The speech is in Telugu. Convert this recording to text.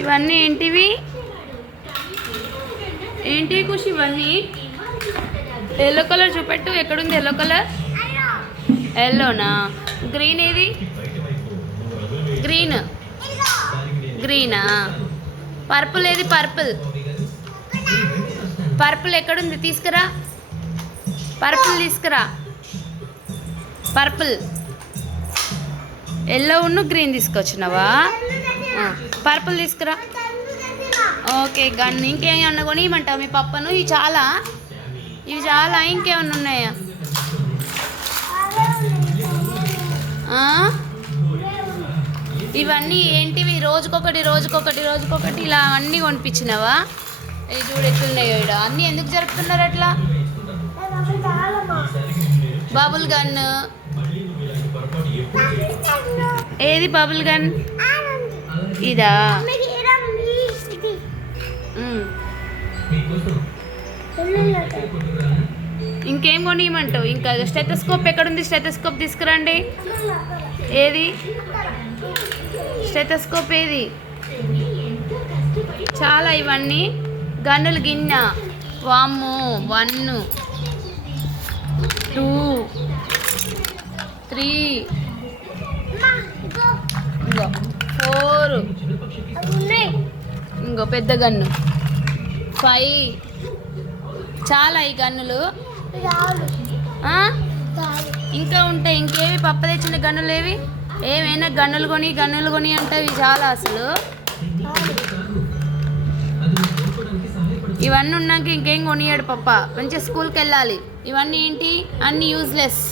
ఇవన్నీ ఏంటివి? ఏంటివి ఖుషి ఇవన్నీ? ఎల్లో కలర్ చూపెట్టు. ఎక్కడుంది ఎల్లో కలర్? ఎల్లోనా? గ్రీన్ ఏది? గ్రీన్ గ్రీనా? పర్పుల్ ఏది? పర్పుల్ పర్పుల్ ఎక్కడుంది? తీసుకురా. పర్పుల్ తీసుకురా. పర్పుల్ ఎల్లో ఉన్న గ్రీన్ తీసుకొచ్చినావా? పర్పుల్ తీసుకురా. Okay gun. ఇంకేమన్నా కొనియమంటావు మీ పప్పను? ఇవి చాలా ఇంకేమన్నా ఉన్నాయా? ఇవన్నీ ఏంటివి? రోజుకొకటి ఇలా అన్నీ కొనిపించినావా? ఇది చూడు ఎట్లున్నాయో ఇక్కడ. అన్నీ ఎందుకు జరుపుతున్నారు అట్లా? బబుల్ గన్ ఏది? బబుల్ గన్ ఇదా? ఇంకేం కొనియమంటావు? ఇంకా స్టెథోస్కోప్ ఎక్కడుంది? స్టెథోస్కోప్ తీసుకురండి. ఏది స్టెథోస్కోప్ ఏది? చాలా ఇవన్నీ గన్నులు. గిన్నె వామ్మో 1 2 3 ఇంకో 4 ఇంకో పెద్ద గన్ను 5. చాలా ఈ గన్నులు. ఇంకా ఉంటాయి. ఇంకేవి? పప్ప తెచ్చిన గన్నులు ఏవి? ఏమైనా గన్నులు కొని అంటే ఇవి చాలా అసలు. ఇవన్నీ ఉన్నాక ఇంకేం కొనియాడు పప్ప. మంచిగా స్కూల్కి వెళ్ళాలి. ఇవన్నీ ఏంటి? అన్నీ యూజ్లెస్.